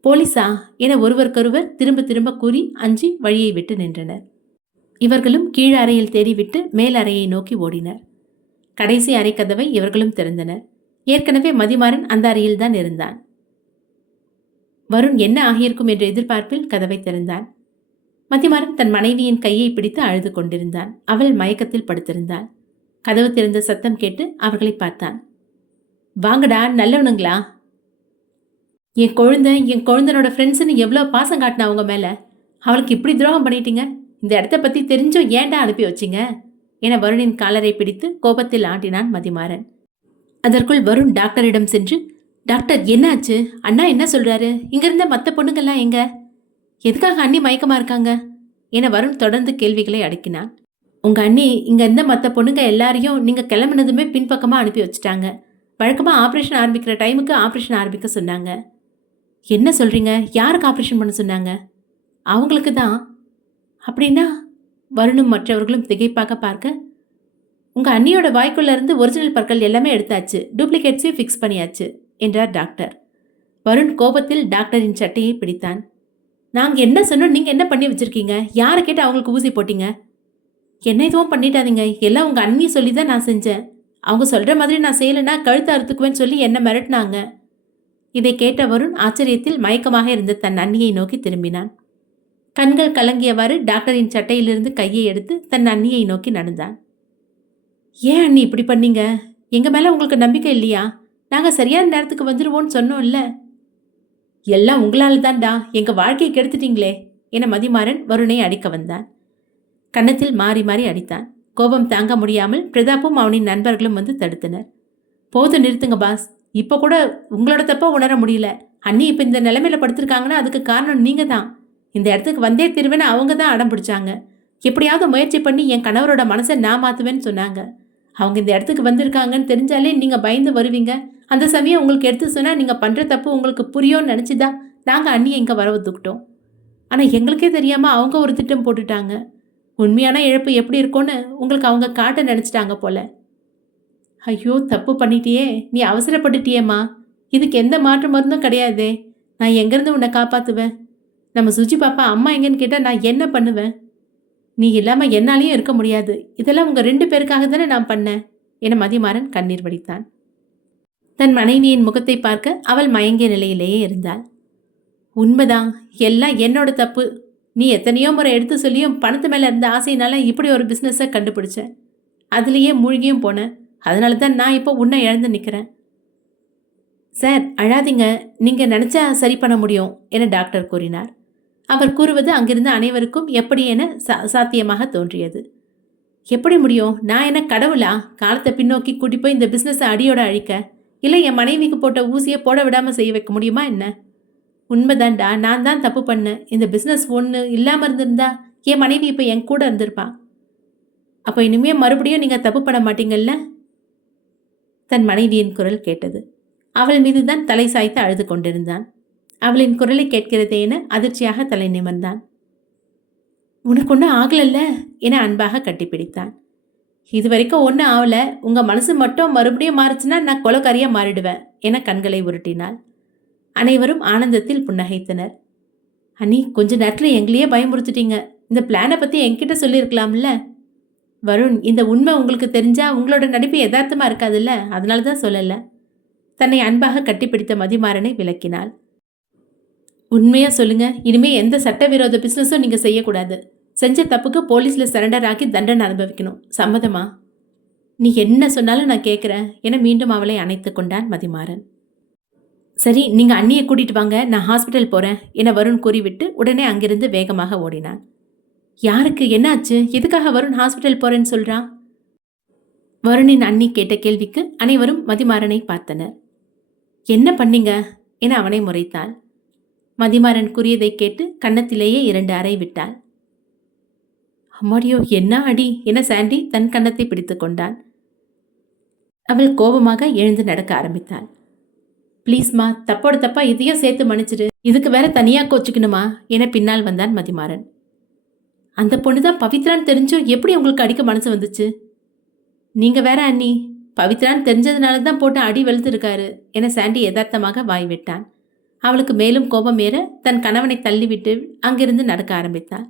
போலீஸா என ஒருவருக்கொருவர் திரும்ப திரும்ப கூறி அஞ்சி வழியை விட்டு நின்றனர். இவர்களும் கீழ் அறையில் தேடிவிட்டு மேல் அறையை நோக்கி ஓடினர். கடைசி அறை கதவை இவர்களும் திறந்தனர். ஏற்கனவே மதிமாறன் அந்த அறையில்தான் இருந்தான். வருண் என்ன ஆகியிருக்கும் என்ற எதிர்பார்ப்பில் கதவை திறந்தான். மதிமாறன் தன் மனைவியின் கையை பிடித்து அழுது கொண்டிருந்தான். அவள் மயக்கத்தில் படுத்திருந்தாள். கதவு திறந்த சத்தம் கேட்டு அவர்களை பார்த்தான். வாங்கடா, நல்லவனுங்களா? என் குழந்தனோட ஃப்ரெண்ட்ஸ்ன்னு எவ்வளோ பாசம் காட்டினா அவங்க மேல, அவளுக்கு இப்படி துரோகம் பண்ணிட்டீங்க. இந்த இடத்த பத்தி தெரிஞ்சும் ஏண்டா அனுப்பி வச்சிங்க என வருணின் காலரை பிடித்து கோபத்தில் ஆட்டினான் மதிமாறன். அதற்குள் வருண் டாக்டரிடம் சென்று, டாக்டர், என்னாச்சு? அண்ணா என்ன சொல்றாரு? இங்க இருந்த மற்ற பொண்ணுங்கள்லாம் எங்க? எதுக்காக அண்ணி மயக்கமா இருக்காங்க என வருண் தொடர்ந்து கேள்விகளை அடுக்கினான். உங்க அண்ணி இங்க இருந்த மற்ற பொண்ணுங்க எல்லாரையும் நீங்க கிளம்பினதுமே பின்பக்கமா அனுப்பி வச்சுட்டாங்க. வழக்கமா ஆபரேஷன் ஆரம்பிக்கிற டைமுக்கு ஆபரேஷன் ஆரம்பிக்க சொன்னாங்க. என்ன சொல்றீங்க? யாருக்கு ஆபரேஷன் பண்ண சொன்னாங்க? அவங்களுக்கு தான். அப்படின்னா? வருணும் மற்றவர்களும் திகைப்பாக பார்க்க, உங்க அண்ணியோட வாய்க்குள்ள இருந்து ஒரிஜினல் பற்கள் எல்லாமே எடுத்தாச்சு, டூப்ளிகேட்ஸையும் ஃபிக்ஸ் பண்ணியாச்சு என்றார் டாக்டர். வருண் கோபத்தில் டாக்டரின் சட்டையை பிடித்தான். நாங்க என்ன சொன்னோம், நீங்க என்ன பண்ணி வச்சிருக்கீங்க? யாரை கேட்டு அவங்களுக்கு ஊசி போட்டீங்க? என்ன எதுவும் பண்ணிட்டாதீங்க, எல்லாம் உங்க அண்ணி சொல்லி தான் நான் செஞ்சேன். அவங்க சொல்ற மாதிரி நான் செய்யலைன்னா கழுத்து அறுத்துக்குவேன்னு சொல்லி என்ன மிரட்டினாங்க. இதை கேட்ட வருண் ஆச்சரியத்தில் மயக்கமாக இருந்த தன் அண்ணியை நோக்கி திரும்பினான். கண்கள் கலங்கியவாறு டாக்டரின் சட்டையிலிருந்து கையை எடுத்து தன் அண்ணியை நோக்கி நடந்தான். ஏன் அண்ணி இப்படி பண்ணீங்க? எங்க மேல உங்களுக்கு நம்பிக்கை இல்லையா? நாங்க சரியான நேரத்துக்கு வந்துடுவோம்னு சொன்னோம்ல. எல்லாம் உங்களால தான்டா, எங்க வாழ்க்கையை கெடுத்துட்டீங்களே என மதிமாறன் வருணை அடிக்க வந்தான். கன்னத்தில் மாறி மாறி அடித்தான். கோபம் தாங்க முடியாமல் பிரதாப்பும் அவனின் நண்பர்களும் வந்து தடுத்தனர். போதும், நிறுத்துங்க பாஸ். இப்போ கூட உங்களோட தப்பா உணர முடியல. அண்ணி இப்போ இந்த நிலைமையில படுத்திருக்காங்கன்னா அதுக்கு காரணம் நீங்க தான். இந்த இடத்துக்கு வந்தே திருவேன்னு அவங்க தான் அடம் பிடிச்சாங்க. எப்படியாவது முயற்சி பண்ணி என் கணவரோட மனசை நான் மாற்றுவேன்னு சொன்னாங்க. அவங்க இந்த இடத்துக்கு வந்திருக்காங்கன்னு தெரிஞ்சாலே நீங்கள் பயந்து வருவீங்க. அந்த சமயம் உங்களுக்கு எடுத்து சொன்னால் நீங்கள் பண்ணுற தப்பு உங்களுக்கு புரியும்னு நினச்சிதான் நாங்கள் அண்ணியை இங்கே வர வந்துக்கிட்டோம். ஆனால் எங்களுக்கே தெரியாமல் அவங்க ஒரு திட்டம் போட்டுட்டாங்க. உண்மையான இழப்பு எப்படி இருக்கும்னு உங்களுக்கு அவங்க காட்ட நினச்சிட்டாங்க போல. ஐயோ, தப்பு பண்ணிட்டியே, நீ அவசரப்பட்டுட்டியேம்மா. இதுக்கு எந்த மாற்று மருந்தும் கிடையாதே. நான் எங்கேருந்து உன்னை காப்பாற்றுவேன்? நம்ம சுஜி பாப்பா அம்மா எங்கன்னு கேட்டால் நான் என்ன பண்ணுவேன்? நீ இல்லாமல் என்னாலையும் இருக்க முடியாது. இதெல்லாம் உங்கள் 2 பேருக்காக தானே நான் பண்ணேன் என மதிமாறன் கண்ணீர் வடித்தான். தன் மனைவியின் முகத்தை பார்க்க அவள் மயங்கிய நிலையிலேயே இருந்தாள். உண்மைதான், எல்லாம் என்னோட தப்பு. நீ எத்தனையோ முறை எடுத்து சொல்லியும் பணத்து மேலே இருந்த ஆசையினால இப்படி ஒரு பிஸ்னஸை கண்டுபிடிச்சேன். அதுலேயே மூழ்கியும் போனேன். அதனால தான் நான் இப்போ உன்னை இழந்து நிற்கிறேன். சார் அழாதீங்க, நீங்கள் நினச்சா சரி பண்ண முடியும் என டாக்டர் கூறினார். அவர் கூறுவது அங்கிருந்த அனைவருக்கும் எப்படி என சாத்தியமாக தோன்றியது. எப்படி முடியும்? நான் என்ன கடவுளா? காலத்தை பின்னோக்கி கூட்டி போய் இந்த பிஸ்னஸை அடியோட அழிக்க? இல்லை என் மனைவிக்கு போட்ட ஊசியை போட விடாமல் செய்ய வைக்க முடியுமா என்ன? உண்மைதான்டா, நான் தான் தப்பு பண்ணேன். இந்த பிஸ்னஸ் ஒன்று இல்லாமல் இருந்திருந்தா என் மனைவி இப்போ என் கூட இருந்திருப்பா. அப்போ இனிமே மறுபடியும் நீங்கள் தப்பு பண்ண மாட்டீங்கல்ல? தன் மனைவியின் குரல் கேட்டது. அவள் மீதுதான் தலை சாய்த்து அழுது கொண்டிருந்தான். அவளின் குரலை கேட்கிறதே என அதிர்ச்சியாக தலை நிமிர்ந்தான். உனக்கு ஒன்றும் ஆகலல்ல என அன்பாக கட்டிப்பிடித்தான். இது வரைக்கும் ஒன்றும் ஆகல, உங்கள் மனசு மட்டும் மறுபடியும் மாறுச்சுன்னா நான் கொலக்காரியாக மாறிடுவேன் என கண்களை உருட்டினாள். அனைவரும் ஆனந்தத்தில் புன்னகைத்தனர். அண்ணி, கொஞ்ச நேரத்தில் எங்களையே பயமுறுத்திட்டீங்க. இந்த பிளானை பற்றி என்கிட்ட சொல்லியிருக்கலாம்ல. வருண், இந்த உண்மை உங்களுக்கு தெரிஞ்சா உங்களோட நடிப்பு யதார்த்தமாக இருக்காதுல்ல, அதனால தான் சொல்லலை. தன்னை அன்பாக கட்டிப்பிடித்த மதிமாறனை விளக்கினாள். உண்மையா சொல்லுங்க, இனிமே எந்த சட்டவிரோத பிஸ்னஸும் நீங்க செய்யக்கூடாது. செஞ்ச தப்புக்கு போலீஸ்ல சரண்டர் ஆக்கி தண்டனை அனுபவிக்கணும். சம்மதமா? நீ என்ன சொன்னாலும் நான் கேட்குறேன் என மீண்டும் அவளை அணைத்து கொண்டான் மதிமாறன். சரி, நீங்க அண்ணியை கூட்டிட்டு வாங்க, நான் ஹாஸ்பிட்டல் போறேன் என வருண் கூறிவிட்டு உடனே அங்கிருந்து வேகமாக ஓடினான். யாருக்கு என்னாச்சு? எதுக்காக வருண் ஹாஸ்பிட்டல் போறேன்னு சொல்றான்? வருணின் அண்ணி கேட்ட கேள்விக்கு அனைவரும் மதிமாறனை பார்த்தனர். என்ன பண்ணீங்க என அவனை முறைத்தாள். மதிமாறன் கூறியதை கேட்டு கன்னத்திலேயே 2 அறை விட்டாள். அம்மாடியோ, என்ன அடி என சாண்டி தன் கன்னத்தை பிடித்து கொண்டான். அவள் கோபமாக எழுந்து நடக்க ஆரம்பித்தாள். ப்ளீஸ்மா, தப்போட தப்பா இதையும் சேர்த்து மன்னிச்சிடு, இதுக்கு வேற தனியா கோச்சுக்கணுமா என பின்னால் வந்தான் மதிமாறன். அந்த பொண்ணுதான் பவித்ரான்னு தெரிஞ்சும் எப்படி உங்களுக்கு அடிக்க மனசு வந்துச்சு? நீங்க வேற அண்ணி, பவித்ரான்னு தெரிஞ்சதுனால தான் போட்டு அடி வெளுத்திருக்காரு என சாண்டி யதார்த்தமாக வாய் விட்டான். அவளுக்கு மேலும் கோபம் ஏற தன் கணவனை தள்ளிவிட்டு அங்கிருந்து நடக்க ஆரம்பித்தாள்.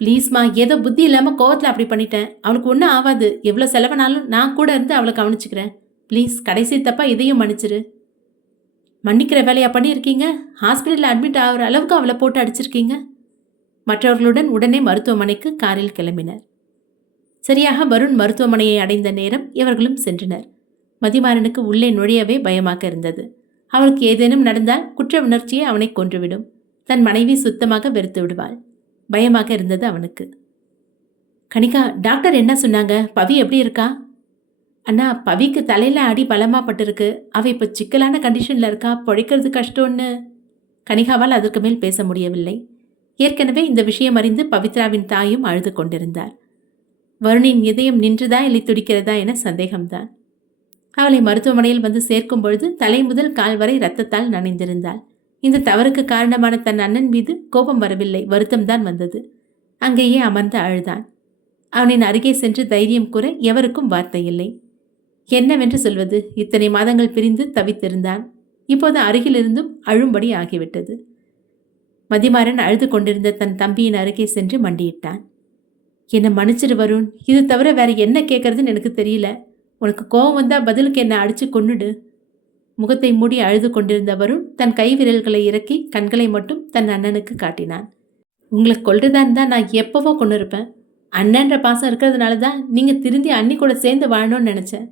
ப்ளீஸ்மா, ஏதோ புத்தி இல்லாமல் கோவத்தில் அப்படி பண்ணிட்டேன். அவளுக்கு ஒன்றும் ஆகாது. எவ்வளோ செலவனாலும் நான் கூட இருந்து அவளை கவனிச்சுக்கிறேன். ப்ளீஸ், கடைசி தப்பா இதையும் மன்னிச்சிரு. மன்னிக்கிற வேலையா பண்ணியிருக்கீங்க? ஹாஸ்பிட்டலில் அட்மிட் ஆகிற அளவுக்கு அவளை போட்டு அடிச்சிருக்கீங்க. மற்றவர்களுடன் உடனே மருத்துவமனைக்கு காரில் கிளம்பினர். சரியாக வருண் மருத்துவமனையை அடைந்த நேரம் இவர்களும் சென்றனர். மதிமாறனுக்கு உள்ளே நுழையவே பயமாக இருந்தது. அவளுக்கு ஏதேனும் நடந்தால் குற்ற உணர்ச்சியை அவனை கொன்றுவிடும். தன் மனைவி சுத்தமாக வெறுத்து விடுவாள். பயமாக இருந்தது அவனுக்கு. கனிகா, டாக்டர் என்ன சொன்னாங்க? பவி எப்படி இருக்கா? அண்ணா, பவிக்கு தலையில் அடி பலமாக பட்டிருக்கு. அவள் இப்போ சிக்கலான கண்டிஷனில் இருக்கா, பிழைக்கிறது கஷ்டம்னு. கனிகாவால் அதற்கு மேல் பேச முடியவில்லை. ஏற்கனவே இந்த விஷயம் அறிந்து பவித்ராவின் தாயும் அழுது கொண்டிருந்தார். வருணின் இதயம் நின்றுதா இல்லை துடிக்கிறதா என சந்தேகம்தான். அவளை மருத்துவமனையில் வந்து சேர்க்கும் பொழுது தலை முதல் கால் வரை இரத்தத்தால் நனைந்திருந்தாள். இந்த தவறுக்கு காரணமான தன் அண்ணன் மீது கோபம் வரவில்லை, வருத்தம்தான் வந்தது. அங்கேயே அமர்ந்து அழுதான். அவனின் அருகே சென்று தைரியம் கூற எவருக்கும் வார்த்தை இல்லை. என்னவென்று சொல்வது? இத்தனை மாதங்கள் பிரிந்து தவித்திருந்தான். இப்போது அருகிலிருந்தும் அழும்படி ஆகிவிட்டது. மதிமாறன் அழுது கொண்டிருந்த தன் தம்பியின் அருகே சென்று மண்டியிட்டான். என்னை மன்னிச்சிடு வருண், இது தவிர வேற என்ன கேட்கறதுன்னு எனக்கு தெரியல. உனக்கு கோபம் வந்தா பதிலுக்கு என்னை அடிச்சு கொன்னுடு. முகத்தை மூடி அழுது கொண்டிருந்த வருண் தன் கை விரல்களை இறக்கி கண்களை மட்டும் தன் அண்ணனுக்கு காட்டினான். உங்களை கொல்றதான் தான் நான் எப்பவோ கொண்டு இருப்பேன். அண்ணன்ற பாசம் இருக்கிறதுனால தான் நீங்கள் திருந்தி அண்ணி கூட சேர்ந்து வாழணும்னு நினச்சேன்.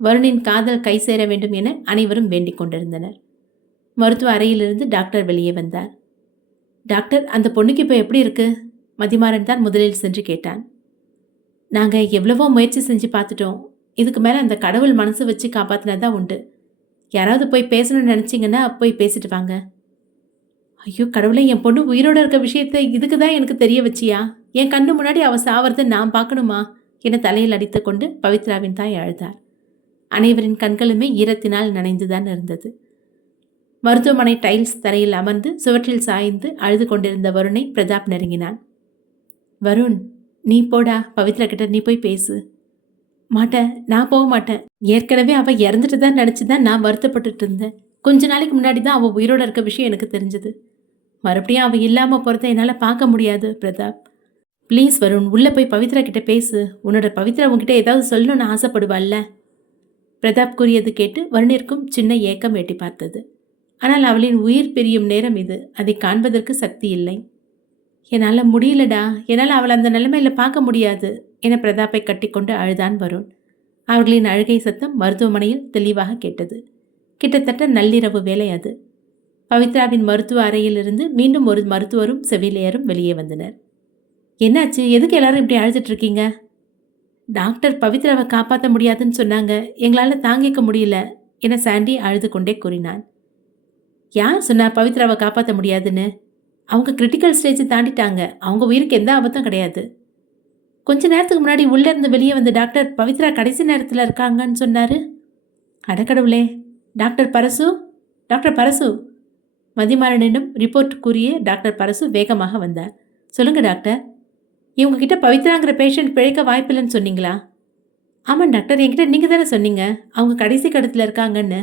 வருணின் காதல் கை சேர வேண்டும் என அனைவரும் வேண்டிக் கொண்டிருந்தனர். மருத்துவ அறையிலிருந்து டாக்டர் வெளியே வந்தார். டாக்டர், அந்த பொண்ணுக்கு இப்போ எப்படி இருக்கு? மதிமாறன் தான் முதலில் சென்று கேட்டான். நாங்கள் எவ்வளவோ முயற்சி செஞ்சு பார்த்துட்டோம். இதுக்கு மேலே அந்த கடவுள் மனசு வச்சு காப்பாற்றினதான் உண்டு. யாராவது போய் பேசணும்னு நினச்சிங்கன்னா போய் பேசிட்டு வாங்க. ஐயோ கடவுளே, என் பொண்ணு உயிரோடு இருக்க விஷயத்தை இதுக்கு தான் எனக்கு தெரிய வச்சியா? என் கண்ணு முன்னாடி அவள் சாவறதை நான் பார்க்கணுமா என தலையில் அடித்து கொண்டு பவித்ராவின் தாய் அழுதார். அனைவரின் கண்களுமே ஈரத்தினால் நனைந்துதான் இருந்தது. மருத்துவமனை டைல்ஸ் தரையில் அமர்ந்து சுவற்றில் சாய்ந்து அழுது கொண்டிருந்த வருணை பிரதாப் நெருங்கினான். வருண், நீ போடா, பவித்ரா கிட்ட நீ போய் பேசு. மாட்டேன், நான் போக மாட்டேன். ஏற்கனவே அவள் இறந்துட்டு தான் நினச்சி தான் நான் வருத்தப்பட்டுட்டு இருந்தேன். கொஞ்ச நாளைக்கு முன்னாடி தான் அவள் உயிரோடு இருக்க விஷயம் எனக்கு தெரிஞ்சது. மறுபடியும் அவள் இல்லாமல் போகிறத என்னால் பார்க்க முடியாது. பிரதாப், ப்ளீஸ் வருண், உள்ளே போய் பவித்ரா கிட்ட பேசு. உன்னோட பவித்ரா உங்ககிட்ட ஏதாவது சொல்லணும்னு ஆசைப்படுவாள்ல. பிரதாப் கூறியது கேட்டு வருணிற்கும் சின்ன ஏக்கம் எட்டி பார்த்தது. ஆனால் அவளின் உயிர் பிரியும் நேரம் இது. அதை காண்பதற்கு சக்தி இல்லை. என்னால் முடியலடா, என்னால் அவள் அந்த நிலைமையில் பார்க்க முடியாது என பிரதாப்பை கட்டிக்கொண்டு அழுதான் வருண். அவர்களின் அழுகை சத்தம் மருத்துவமனையில் தெளிவாக கேட்டது. கிட்டத்தட்ட நள்ளிரவு வேலை அது. பவித்ராவின் மருத்துவ அறையிலிருந்து மீண்டும் ஒரு மருத்துவரும் செவிலியரும் வெளியே வந்தனர். என்னாச்சு? எதுக்கு எல்லாரும் இப்படி அழுதுட்டு இருக்கீங்க? டாக்டர் பவித்ராவை காப்பாற்ற முடியாதுன்னு சொன்னாங்க. எங்களால் தாங்கிக்க முடியல என சாண்டி அழுது கொண்டே கூறினான். யார் சொன்னா பவித்ராவை காப்பாற்ற முடியாதுன்னு? அவங்க கிரிட்டிக்கல் ஸ்டேஜ் தாண்டிட்டாங்க. அவங்க உயிருக்கு எந்த ஆபத்தும் கிடையாது. கொஞ்ச நேரத்துக்கு முன்னாடி உள்ளே இருந்து வெளியே வந்த டாக்டர் பவித்ரா கடைசி நேரத்தில் இருக்காங்கன்னு சொன்னாரு. அடக்கடவுளே! Doctor Parasu, doctor Parasu! மதிமாறனிடம் ரிப்போர்ட் கூறிய டாக்டர் பரசு வேகமாக வந்தார். சொல்லுங்க டாக்டர், இவங்க கிட்ட பவித்ராங்கிற பேஷண்ட் பிழைக்க வாய்ப்பில்லைன்னு சொன்னீங்களா? ஆமாம் டாக்டர், என்கிட்ட நீங்கள் தானே சொன்னீங்க அவங்க கடைசி கடத்தில் இருக்காங்கன்னு.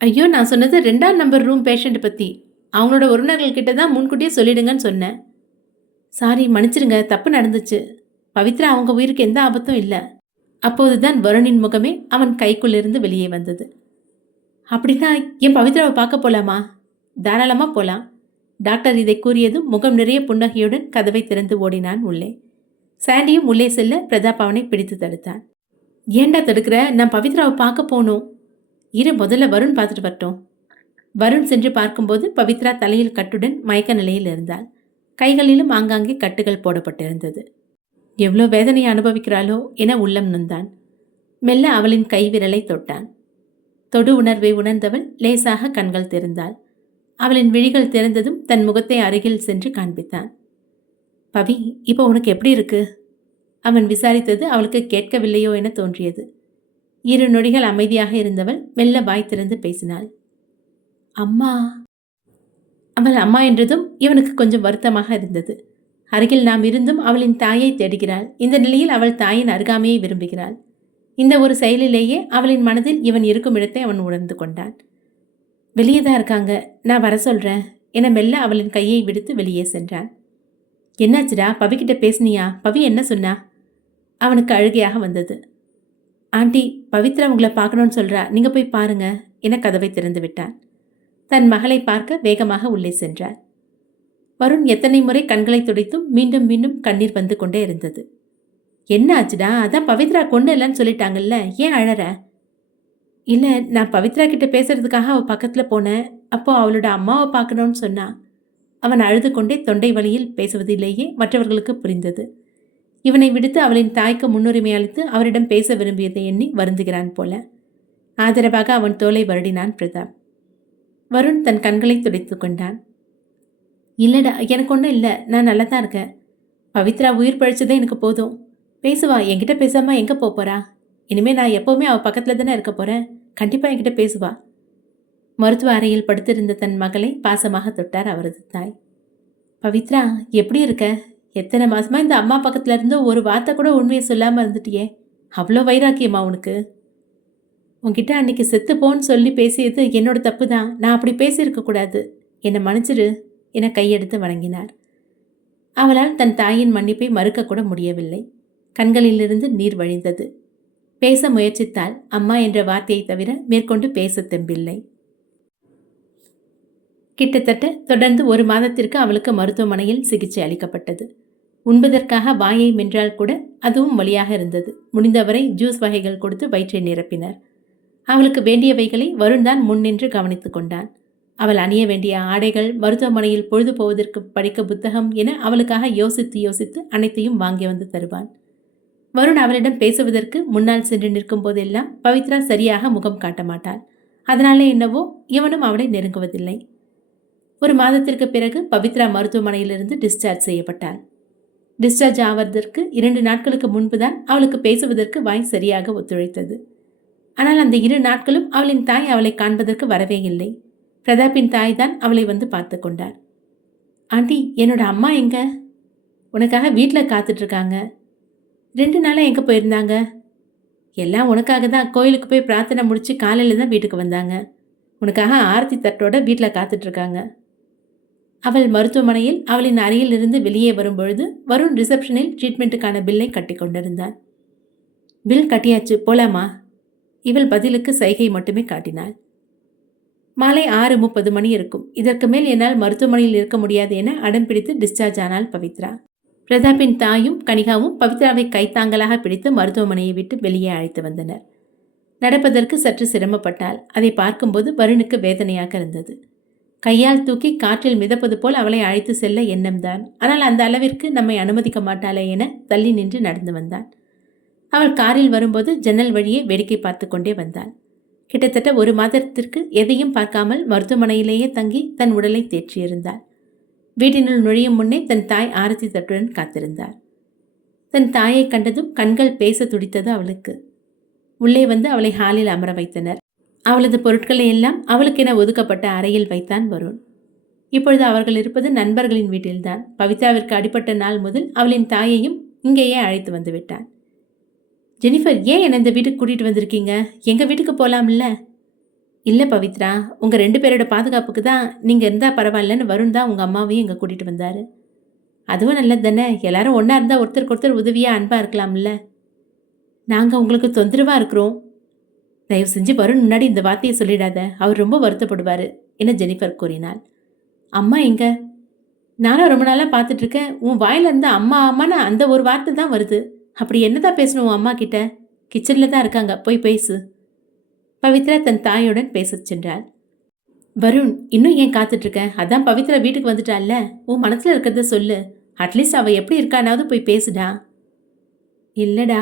ஐயோ, நான் சொன்னது 2ஆம் நம்பர் ரூம் பேஷண்ட் பற்றி. அவங்களோட உறவினர்கள் கிட்ட தான் முன்கூட்டியே சொல்லிடுங்கன்னு சொன்னேன். சாரி, மன்னிச்சிருங்க, தப்பு நடந்துச்சு. பவித்ரா அவங்க உயிருக்கு எந்த ஆபத்தும் இல்லை. அப்போதுதான் வருணின் முகமே அவன் கைக்குள்ளிருந்து வெளியே வந்தது. அப்படின்னா என் பவித்ராவை பார்க்க போலாமா? தாராளமாக போலாம். டாக்டர் இதை கூறியதும் முகம் நிறைய புன்னகையுடன் கதவை திறந்து ஓடினான் உள்ளே. சாண்டியும் உள்ளே செல்ல பிரதாப் அவனை பிடித்து தடுத்தான். ஏண்டா தடுக்கிற? நான் பவித்ராவை பார்க்க போகணும். இரு, முதல்ல வருண் பார்த்துட்டு வரட்டும். வருண் சென்று பார்க்கும்போது பவித்ரா தலையில் கட்டுடன் மயக்க நிலையில் இருந்தாள். கைகளிலும் ஆங்காங்கே கட்டுகள் போடப்பட்டிருந்தது. எவ்வளோ வேதனையை அனுபவிக்கிறாளோ என உள்ளம் நொந்தான். மெல்ல அவளின் கைவிரலை தொட்டான். தொடு உணர்வை உணர்ந்தவள் லேசாக கண்கள் திறந்தாள். அவளின் விழிகள் திறந்ததும் தன் முகத்தை அருகில் சென்று காண்பித்தான். பவி, இப்போ உனக்கு எப்படி இருக்கு? அவன் விசாரித்தது அவளுக்கு கேட்கவில்லையோ என தோன்றியது. 2 நொடிகள் அமைதியாக இருந்தவள் மெல்ல வாய் திறந்து பேசினாள். அம்மா. அவள் அம்மா என்றதும் இவனுக்கு கொஞ்சம் வருத்தமாக இருந்தது. அருகில் நாம் இருந்தும் அவளின் தாயை தேடுகிறாள். இந்த நிலையில் அவள் தாயின் அருகாமையை விரும்புகிறாள். இந்த ஒரு செயலிலேயே அவளின் மனதில் இவன் இருக்கும் இடத்தை அவன் உணர்ந்து கொண்டான். வெளியே தான் இருக்காங்க, நான் வர சொல்கிறேன் என மெல்ல அவளின் கையை விடுத்து வெளியே சென்றான். என்னாச்சுடா? பவிக்கிட்ட பேசுனியா? பவி என்ன சொன்னா? அவனுக்கு அழுகையாக வந்தது. ஆண்டி, பவித்ரா உங்களை பார்க்கணும்னு சொல்கிறா, நீங்கள் போய் பாருங்க என கதவை திறந்து விட்டான். தன் மகளை பார்க்க வேகமாக உள்ளே சென்றார். வருண் எத்தனை முறை கண்களை துடைத்தும் மீண்டும் மீண்டும் கண்ணீர் வந்து கொண்டே இருந்தது. என்ன ஆச்சுடா? அதான் பவித்ரா கொண்டு இல்லைன்னு சொல்லிட்டாங்கல்ல, ஏன் அழற? இல்லை, நான் பவித்ரா கிட்ட பேசுறதுக்காக அவள் பக்கத்தில் போனேன். அப்போ அவளோட அம்மாவை பார்க்கணும்னு சொன்னா. அவன் அழுது கொண்டே தொண்டை வழியில் பேசுவதிலேயே மற்றவர்களுக்கு புரிந்தது. இவனை விடுத்து அவளின் தாய்க்கு முன்னுரிமை அளித்து அவரிடம் பேச விரும்பியதை எண்ணி வருந்துகிறான் போல. ஆதரவாக அவன் தோலை வருடினான் பிரதாப். வருண் தன் கண்களை துடைத்து கொண்டான். இல்லைடா, எனக்கு ஒன்றும் இல்லை, நான் நல்லா தான் இருக்கேன். பவித்ரா உயிர் பழிச்சதே எனக்கு போதும். பேசுவா, என்கிட்ட பேசாமல் எங்கே போகிறா? இனிமேல் நான் எப்போவுமே அவள் பக்கத்தில் தானே இருக்க போகிறேன். கண்டிப்பாக என்கிட்ட பேசுவா. மருத்துவ அறையில் படுத்திருந்த தன் மகளை பாசமாக தொட்டார் அவரது தாய். பவித்ரா, எப்படி இருக்க? எத்தனை மாதமாக இந்த அம்மா பக்கத்தில் இருந்து ஒரு வார்த்தை கூட உண்மையை சொல்லாமல் இருந்துட்டியே. அவ்வளோ வைராக்கியமா உனக்கு? உன்கிட்ட அன்னைக்கு செத்துப்போன்னு சொல்லி பேசியது என்னோட தப்பு தான். நான் அப்படி பேசியிருக்கக்கூடாது. என்னை மன்னிச்சிரு என கையெடுத்து வணங்கினார். அவளால் தன் தாயின் மன்னிப்பை மறுக்கக்கூட முடியவில்லை. கண்களிலிருந்து நீர் வழிந்தது. பேச முயற்சித்தால் அம்மா என்ற வார்த்தையை தவிர மேற்கொண்டு பேச தெம்பில்லை. கிட்டத்தட்ட தொடர்ந்து 1 மாதத்திற்கு அவளுக்கு மருத்துவமனையில் சிகிச்சை அளிக்கப்பட்டது. உண்பதற்காக வாயை மென்றால் கூட அதுவும் வலியாக இருந்தது. முடிந்தவரை ஜூஸ் வகைகள் கொடுத்து வயிற்றை நிரப்பினர். அவளுக்கு வேண்டியவைகளை வருண் தான் முன் நின்று கவனித்து கொண்டான். அவள் அணிய வேண்டிய ஆடைகள், மருத்துவமனையில் பொழுது போவதற்கு படிக்க புத்தகம் என அவளுக்காக யோசித்து யோசித்து அனைத்தையும் வாங்கி வந்து தருவான். வருண் அவளிடம் பேசுவதற்கு முன்னால் சென்று நிற்கும் போதெல்லாம் பவித்ரா சரியாக முகம் காட்ட மாட்டாள். அதனாலே என்னவோ இவனும் அவளை நெருங்குவதில்லை. 1 மாதத்திற்கு பிறகு பவித்ரா மருத்துவமனையிலிருந்து டிஸ்சார்ஜ் செய்யப்பட்டாள். டிஸ்சார்ஜ் ஆவதற்கு 2 நாட்களுக்கு முன்புதான் அவளுக்கு பேசுவதற்கு வாய் சரியாக ஒத்துழைத்தது. ஆனால் அந்த 2 நாட்களும் அவளின் தாய் அவளை காண்பதற்கு வரவே இல்லை. பிரதாப்பின் தாய் தான் அவளை வந்து பார்த்து கொண்டார். ஆண்டி, என்னோட அம்மா எங்க? உனக்காக வீட்டில் காத்துட்ருக்காங்க. 2 நாளாக எங்கே போயிருந்தாங்க? எல்லாம் உனக்காக தான். கோயிலுக்கு போய் பிரார்த்தனை முடித்து காலையில் தான் வீட்டுக்கு வந்தாங்க. உனக்காக ஆரத்தி தட்டோட வீட்டில் காத்துட்ருக்காங்க. அவள் மருத்துவமனையில் அவளின் அறையில் இருந்து வெளியே வரும்பொழுது வருண் ரிசப்ஷனில் ட்ரீட்மெண்ட்டுக்கான பில்லை கட்டி கொண்டிருந்தான். பில் கட்டியாச்சு, போலாமா? இவள் பதிலுக்கு சைகை மட்டுமே காட்டினாள். மாலை 6:30 மணி இருக்கும். இதற்கு மேல் என்னால் மருத்துவமனையில் இருக்க முடியாது என அடம் பிடித்து டிஸ்சார்ஜ் ஆனாள் பவித்ரா. பிரதாப்பின் தாயும் கனிகாவும் பவித்ராவை கைத்தாங்கலாக பிடித்து மருத்துவமனையை விட்டு வெளியே அழைத்து வந்தனர். நடப்பதற்கு சற்று சிரமப்பட்டால் அதை பார்க்கும்போது வருணுக்கு வேதனையாக இருந்தது. கையால் தூக்கி காற்றில் மிதப்பது போல் அவளை அழைத்து செல்ல எண்ணம்தான். ஆனால் அந்த அளவிற்கு நம்மை அனுமதிக்க மாட்டாளே என தள்ளி நின்று நடந்து வந்தான். அவள் காரில் வரும்போது ஜன்னல் வழியே வேடிக்கை பார்த்து கொண்டே வந்தாள். கிட்டத்தட்ட 1 மாதத்திற்கு எதையும் பார்க்காமல் மருத்துவமனையிலேயே தங்கி தன் உடலை தேற்றியிருந்தாள். வீட்டினுள் நுழையும் முன்னே தன் தாய் ஆரத்தி தட்டுடன் காத்திருந்தார். தன் தாயை கண்டதும் கண்கள் பேச துடித்தது அவளுக்கு. உள்ளே வந்து அவளை ஹாலில் அமர வைத்தனர். அவளது பொருட்களை எல்லாம் அவளுக்கென ஒதுக்கப்பட்ட அறையில் வைத்தான் வருண். இப்பொழுது அவர்கள் இருப்பது நண்பர்களின் வீட்டில்தான். பவித்ராவிற்கு அடிபட்ட நாள் முதல் அவளின் தாயையும் இங்கேயே அழைத்து வந்து விட்டான். ஜெனிஃபர், ஏன் என்னை இந்த வீட்டுக்கு கூட்டிகிட்டு வந்திருக்கீங்க? எங்கள் வீட்டுக்கு போகலாம்ல? இல்லை பவித்ரா, உங்கள் 2 பேரோட பாதுகாப்புக்கு தான் நீங்கள் இருந்தால் பரவாயில்லன்னு வருண் தான் உங்கள் அம்மாவையும் இங்கே கூட்டிகிட்டு வந்தார். அதுவும் நல்லது தானே, எல்லாரும் ஒன்றா இருந்தால் ஒருத்தருக்கு ஒருத்தர் உதவியாக அன்பாக இருக்கலாம்ல. நாங்கள் உங்களுக்கு தொந்தரவாக இருக்கிறோம். தயவு செஞ்சு வருண் முன்னாடி இந்த வார்த்தையை சொல்லிடாத, அவர் ரொம்ப வருத்தப்படுவார் என ஜெனிஃபர் கூறினாள். அம்மா எங்க? நானும் ரொம்ப நாளாக பார்த்துட்ருக்கேன். உன் வாயிலிருந்து அம்மா அம்மான்னு அந்த ஒரு வார்த்தை தான் வருது. அப்படி என்னதான் பேசணும் உன் அம்மா கிட்ட? கிச்சனில் தான் இருக்காங்க, போய் பேசு. பவித்ரா தன் தாயுடன் பேசச் சென்றாள். வருண், இன்னும் ஏன் காத்துட்ருக்க? அதான் பவித்ரா வீட்டுக்கு வந்துட்டால்ல, உன் மனசில் இருக்கிறத சொல்லு. அட்லீஸ்ட் அவள் எப்படி இருக்கானாவது போய் பேசுடா. இல்லைடா.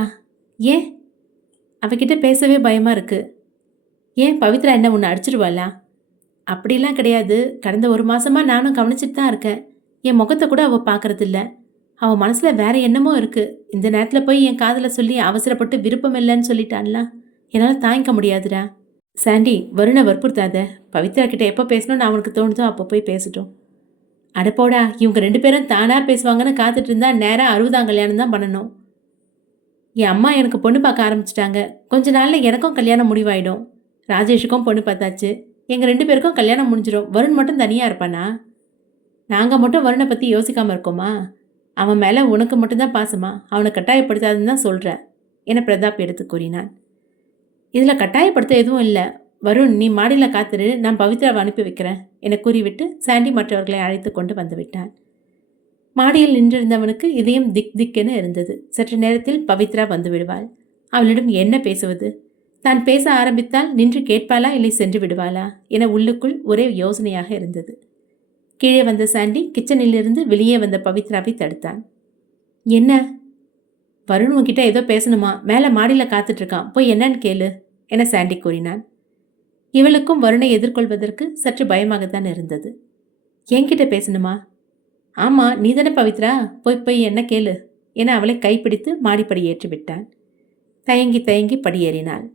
ஏன்? அவகிட்ட பேசவே பயமாக இருக்கு. ஏன், பவித்ரா என்ன உன்னை அடிச்சிடுவாளா? அப்படிலாம் கிடையாது. கடந்த 1 மாதமாக நானும் கவனிச்சிட்டு தான் இருக்கேன். என் முகத்தை கூட அவள் பார்க்கறதில்ல. அவள் மனசில் வேற என்னமோ இருக்குது. இந்த நேரத்தில் போய் என் காதில் சொல்லி அவசரப்பட்டு விருப்பம் இல்லைன்னு சொல்லிட்டான்ல, என்னால் தாங்கிக்க முடியாதுடா. சாண்டி, வருணை வற்புறுத்தாத. பவித்ரா கிட்ட எப்போ பேசணும்னு அவனுக்கு தோணுதோ அப்போ போய் பேசட்டும். அடப்போடா, இவங்க 2 பேரும் தானாக பேசுவாங்கன்னு காத்துட்டு இருந்தா நேராக 60ஆம் கல்யாணம் தான் பண்ணணும். என் அம்மா எனக்கு பொண்ணு பார்க்க ஆரம்பிச்சிட்டாங்க. கொஞ்ச நாளில் எனக்கும் கல்யாணம் முடிவாயிடும். ராஜேஷுக்கும் பொண்ணு பார்த்தாச்சு. எங்கள் 2 பேருக்கும் கல்யாணம் முடிஞ்சிடும். வருண் மட்டும் தனியாக இருப்பானா? நாங்கள் மட்டும் வருணை பற்றி யோசிக்காமல் இருக்கோமா? அவன் மேலே உனக்கு மட்டும்தான் பாசமா? அவனை கட்டாயப்படுத்தாதுன்னு தான் சொல்கிற என பிரதாப் எடுத்து கூறினான். இதில் கட்டாயப்படுத்த எதுவும் இல்லை. வருண், நீ மாடியில் காத்துரு, நான் பவித்ராவை அனுப்பி வைக்கிறேன் என கூறிவிட்டு சாண்டி மற்றவர்களை அழைத்து கொண்டு வந்து விட்டான். மாடியில் நின்றிருந்தவனுக்கு இதயம் திக் திக்கென இருந்தது. சற்று நேரத்தில் பவித்ரா வந்து விடுவாள். அவளிடம் என்ன பேசுவது? தான் பேச ஆரம்பித்தால் நின்று கேட்பாளா இல்லை சென்று விடுவாளா என உள்ளுக்குள் ஒரே யோசனையாக இருந்தது. கீழே வந்த சாண்டி கிச்சனிலிருந்து வெளியே வந்த பவித்ராவை தடுத்தான். என்ன? வருண் உன்கிட்ட ஏதோ பேசணுமா? மேலே மாடியில் காத்துட்ருக்கான், போய் என்னன்னு கேளு என சாண்டி கூறினான். இவளுக்கும் வருணை எதிர்கொள்வதற்கு சற்று பயமாகத்தான் இருந்தது. என்கிட்ட பேசணுமா? ஆமாம், நீ தானே பவித்ரா, போய் போய் என்ன கேளு என அவளை கைப்பிடித்து மாடிப்படி ஏற்றி விட்டான். தயங்கி தயங்கி படியேறினாள்.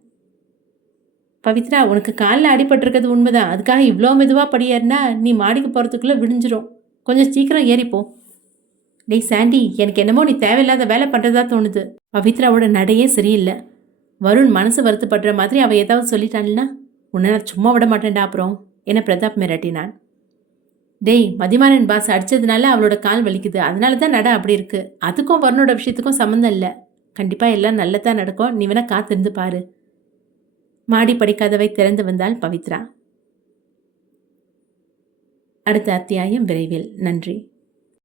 பவித்ரா, உனக்கு காலில் அடிபட்டிருக்கிறது உண்மைதான். அதுக்காக இவ்வளோ மெதுவாக படியேறினா நீ மாடிக்கு போகிறதுக்குள்ளே விடிஞ்சிரும். கொஞ்சம் சீக்கிரம் ஏறிப்போ. டேய் சாண்டி, எனக்கு என்னமோ நீ தேவையில்லாத வேலை பண்ணுறதா தோணுது. பவித்ராவோட நடையே சரியில்லை. வருண் மனசு வருத்தப்படுற மாதிரி அவள் ஏதாவது சொல்லிட்டாள்னா உன்னை நான் சும்மா விட மாட்டேன்டா அப்புறம் என பிரதாப் மிரட்டினான். டேய், மதிமாறன் பாஸ் அடித்ததுனால அவளோட கால் வலிக்குது, அதனால தான் நட அப்படி இருக்குது. அதுக்கும் வருணோட விஷயத்துக்கும் சம்மந்தம் இல்லை. கண்டிப்பாக எல்லாம் நல்லதாக நடக்கும். நீ வேணா காத்திருந்து பாரு. மாடி படிக்காதவை திறந்து வந்தாள் பவித்ரா. அடுத்த அத்தியாயம் விரைவில். நன்றி.